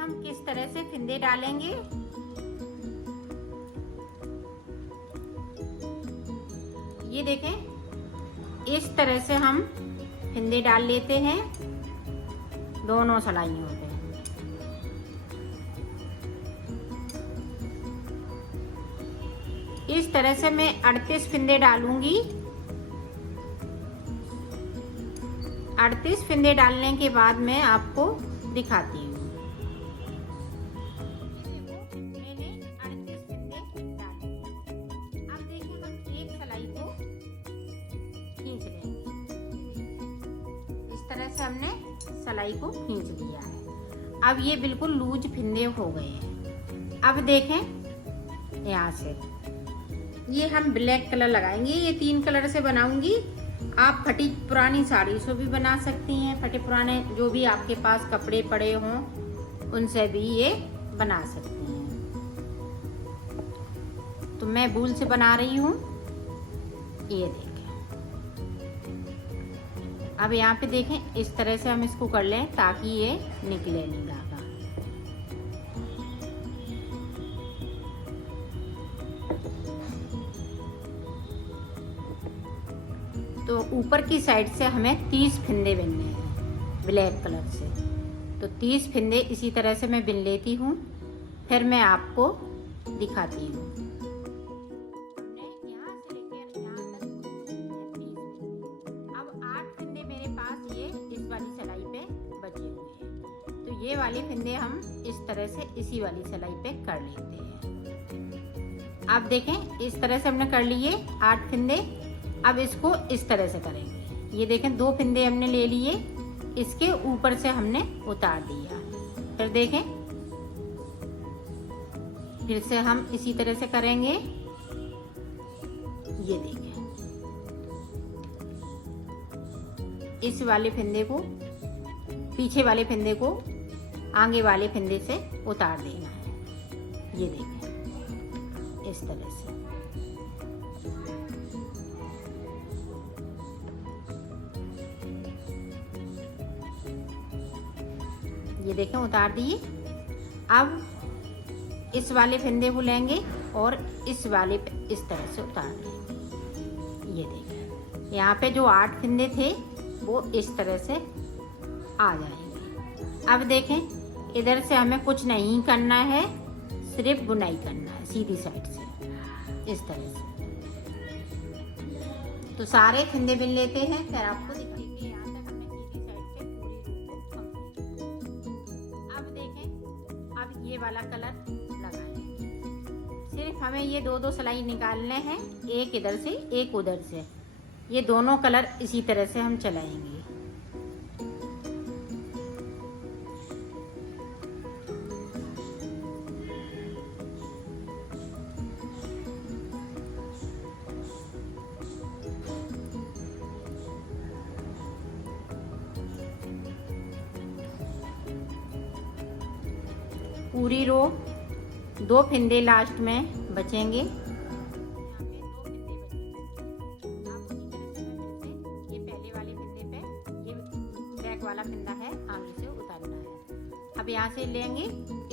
हम किस तरह से फिंदे डालेंगे। ये देखें, इस तरह से हम फिंदे डाल लेते हैं दोनों सिलाइयों पे। इस तरह से मैं 38 फिंदे डालूंगी। 38 फिंदे डालने के बाद मैं आपको दिखाती हूँ। मैंने 38 फिंदे डाले। अब देखिए, हम एक सिलाई को खींच लेंगे। इस तरह से हमने सिलाई को खींच लिया है। अब ये बिल्कुल लूज फिंदे हो गए हैं। अब देखें, यहाँ से ये हम ब्लैक कलर लगाएंगे। ये 3 कलर से बनाऊंगी। आप फटी पुरानी साड़ी से भी बना सकती हैं। फटे पुराने जो भी आपके पास कपड़े पड़े हों उनसे भी ये बना सकती हैं। तो मैं वूल से बना रही हूँ। ये देखें। अब यहाँ पे देखें, इस तरह से हम इसको कर लें ताकि ये निकले नहीं धागा। तो ऊपर की साइड से हमें 30 फिंदे बिनने हैं ब्लैक कलर से। तो 30 फिंदे इसी तरह से मैं बिन लेती हूँ, फिर मैं आपको दिखाती हूँ। यहाँ से लेकर यहाँ तक 30 अब 8 फिंदे मेरे पास ये इस वाली सिलाई पे बचे हुए हैं। तो ये वाले फिंदे हम इस तरह से इसी वाली सिलाई पे कर लेते हैं। आप देखें, इस तरह से हमने कर लिए 8 फिंदे। अब इसको इस तरह से करेंगे। ये देखें, 2 फिंदे हमने ले लिए, इसके ऊपर से हमने उतार दिया। फिर देखें, फिर से हम इसी तरह से करेंगे। ये देखें, इस वाले फिंदे को, पीछे वाले फिंदे को आगे वाले फिंदे से उतार देना है। ये देखें, इस तरह से। ये देखें, उतार दिए। अब इस वाले फिंदे को लेंगे और इस वाले पे इस तरह से उतार देंगे। ये देखें, यहाँ पे जो 8 फिंदे थे वो इस तरह से आ जाएंगे। अब देखें, इधर से हमें कुछ नहीं करना है, सिर्फ बुनाई करना है सीधी साइड से, इस तरह से। तो सारे फिंदे बिन लेते हैं, फिर आपको दिखाते हैं। ये वाला कलर लगाएंगे। सिर्फ हमें ये 2-2 सिलाई निकालने हैं, एक इधर से एक उधर से। ये दोनों कलर इसी तरह से हम चलाएंगे। पूरी रो 2 फिंदे लास्ट में बचेंगे। ये पहले वाले फिंदे पे ये बैक वाला फिंदा है, आगे से उतारना है। अब यहाँ से लेंगे,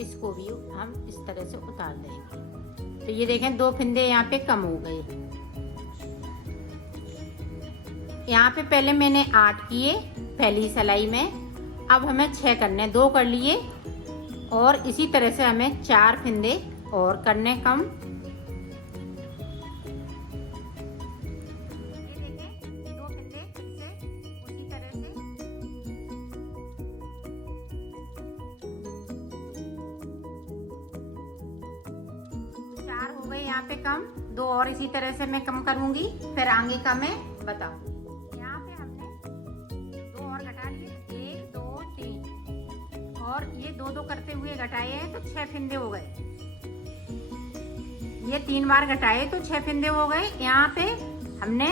इसको भी हम इस तरह से उतार देंगे। तो ये देखें, 2 फिंदे यहाँ पे कम हो गए। यहाँ पे पहले मैंने 8 किए पहली सिलाई में। अब हमें 6 करने, 2 कर लिए और इसी तरह से हमें 4 फिंदे और करने कम। ये देखें, 2 फिंदे फिर से उसी तरह से। 4 हो गए यहाँ पे कम, 2 और इसी तरह से मैं कम करूंगी, फिर आगे का मैं बताऊंगी। यहाँ पे हमने 2 और घटा लिए, 1 2 3 और ये 2-2 करते हुए घटाए हैं तो 6 फिंदे हो गए। ये 3 बार घटाए तो 6 फिंदे हो गए। यहाँ पे हमने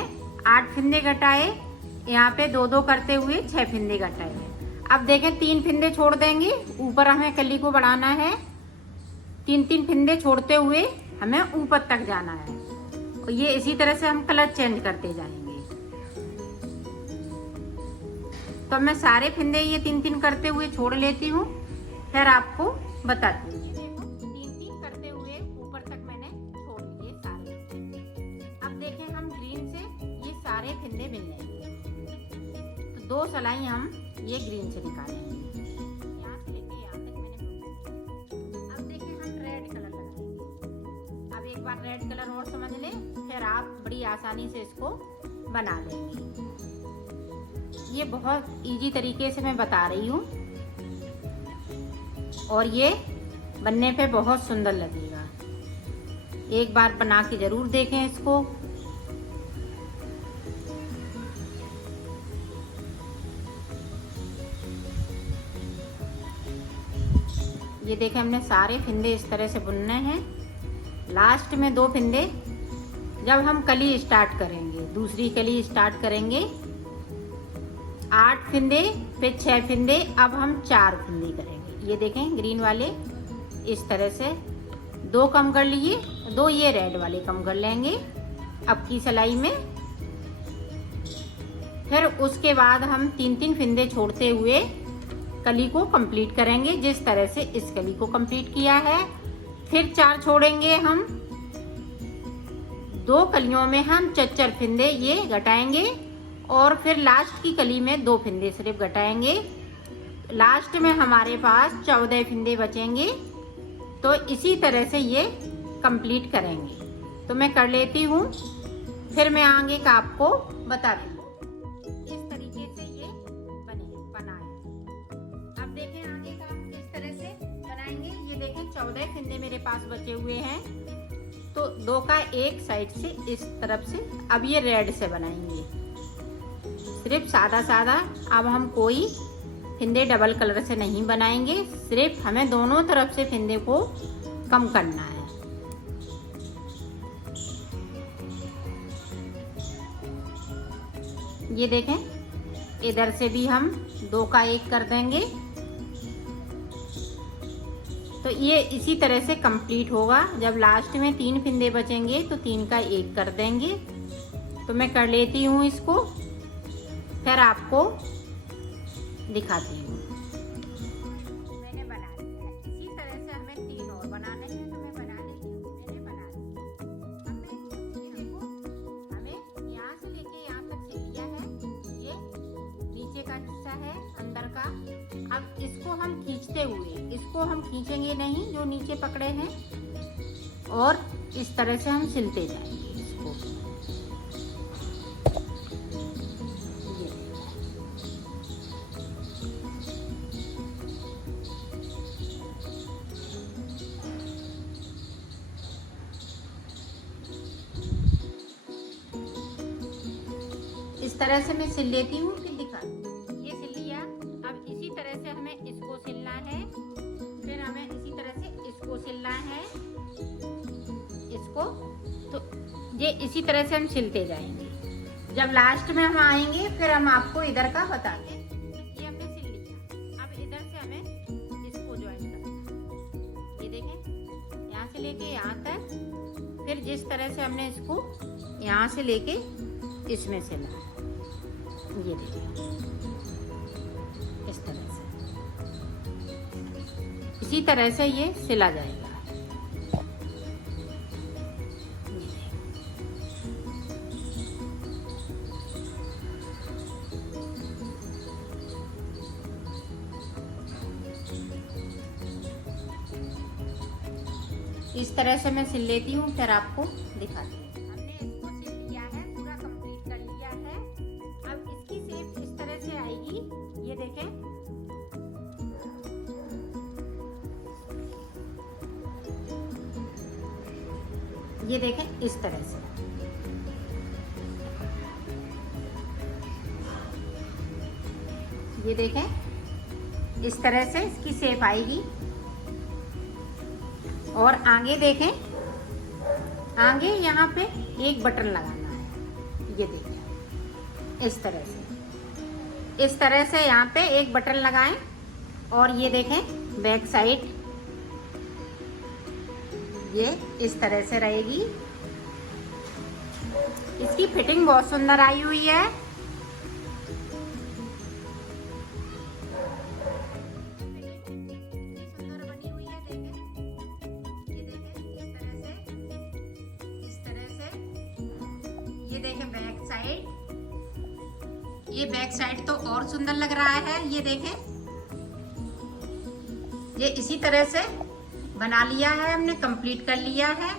8 फिंदे घटाए, यहाँ पे 2-2 करते हुए 6 फिंदे घटाए। अब देखें, 3 फिंदे छोड़ देंगे, ऊपर हमें कली को बढ़ाना है। 3-3 फिंदे छोड़ते हुए हमें ऊपर तक जाना है। और ये इसी तरह से हम कलर चेंज करते जाएंगे। तो मैं सारे फिंदे ये 3-3 करते हुए छोड़ लेती हूँ, फिर आपको बताती हूँ। ये देखो 3-3 करते हुए ऊपर तक मैंने छोड़ दिए सारे। अब देखें हम ग्रीन से ये सारे फिंदे बिन लेंगे। तो 2 सिलाई हम ये ग्रीन से निकालेंगे, यहाँ से लेके यहाँ तक मैंने बुन। अब देखें हम रेड कलर लगाएंगे। अब एक बार रेड कलर और समझ लें, फिर आप बड़ी आसानी से इसको बना लेंगे। ये बहुत इजी तरीके से मैं बता रही हूँ और ये बनने पे बहुत सुंदर लगेगा। एक बार बना के जरूर देखें इसको। ये देखें हमने सारे फिंदे इस तरह से बुनने हैं। लास्ट में 2 फिंदे जब हम कली स्टार्ट करेंगे, दूसरी कली स्टार्ट करेंगे, 8 फिंदे फिर 6 फिंदे, अब हम 4 फिंदे करेंगे। ये देखें ग्रीन वाले इस तरह से 2 कम कर लिए, 2 ये रेड वाले कम कर लेंगे अब की सिलाई में। फिर उसके बाद हम 3-3 फिंदे छोड़ते हुए कली को कंप्लीट करेंगे, जिस तरह से इस कली को कंप्लीट किया है। फिर 4 छोड़ेंगे हम, 2 कलियों में हम 4 फिंदे ये घटाएंगे और फिर लास्ट की कली में 2 फिंदे सिर्फ घटाएंगे। लास्ट में हमारे पास 14 फिंदे बचेंगे। तो इसी तरह से ये कंप्लीट करेंगे। तो मैं कर लेती हूँ, फिर मैं आगे का आपको बता दूँ। इस तरीके से ये बना है। अब देखें आगे का हम किस तरह से बनाएंगे। ये देखें 14 फिंदे मेरे पास बचे हुए हैं, तो 2 का एक साइड से इस तरफ से अब ये रेड से बनाएंगे, सिर्फ सादा सादा। अब हम कोई फिंदे डबल कलर से नहीं बनाएंगे, सिर्फ हमें दोनों तरफ से फिंदे को कम करना है। ये देखें इधर से भी हम 2 का एक कर देंगे। तो ये इसी तरह से कंप्लीट होगा। जब लास्ट में 3 फिंदे बचेंगे तो 3 का एक कर देंगे। तो मैं कर लेती हूँ इसको, फिर आपको दिखाती हूँ। मैंने बना लिया है। इसी तरह से हमें 3 और बनाने हैं, तो मैं बना लेती हूँ। मैंने बना लिया। हमें यहाँ से लेके यहाँ तक सिल लिया है। ये नीचे का हिस्सा है अंदर का। अब इसको हम खींचते हुए, इसको हम खींचेंगे नहीं जो नीचे पकड़े हैं, और इस तरह से हम सिलते जाएंगे इसको। इस तरह से मैं सिल लेती हूँ, फिर दिखाती हूँ। ये सिल लिया। अब इसी तरह से हमें इसको सिलना है, फिर हमें इसी तरह से इसको सिलना है, इसको। तो ये इसी तरह से हम सिलते जाएंगे। जब लास्ट में हम आएंगे फिर हम आपको इधर का बताते हैं। ये हमने सिल लिया। अब इधर से हमें इसको ज्वाइन करना है। ये देखें यहाँ से लेके यहाँ तक, फिर जिस तरह से हमने इसको यहाँ से लेके इसमें सिला, ये देखिए इस तरह से, इसी तरह से ये सिला जाएगा। इस तरह से मैं सिल लेती हूँ, फिर आपको दिखाती हूँ। हमने इसको सिल लिया है, पूरा कंप्लीट कर लिया है। अब इसकी शेप इस तरह से आएगी। ये देखें, ये देखें इस तरह से। ये देखें इस तरह से इसकी शेप आएगी। और आगे देखें, आगे यहाँ पे एक बटन लगाना है। ये देखें इस तरह से, इस तरह से यहाँ पे एक बटन लगाएं। और ये देखें बैक साइड ये इस तरह से रहेगी। इसकी फिटिंग बहुत सुंदर आई हुई है। सुंदर बनी हुई है। ये देखें बैक साइड, ये बैक साइड तो और सुंदर लग रहा है। ये देखें, ये इसी तरह से बना लिया है हमने, कंप्लीट कर लिया है।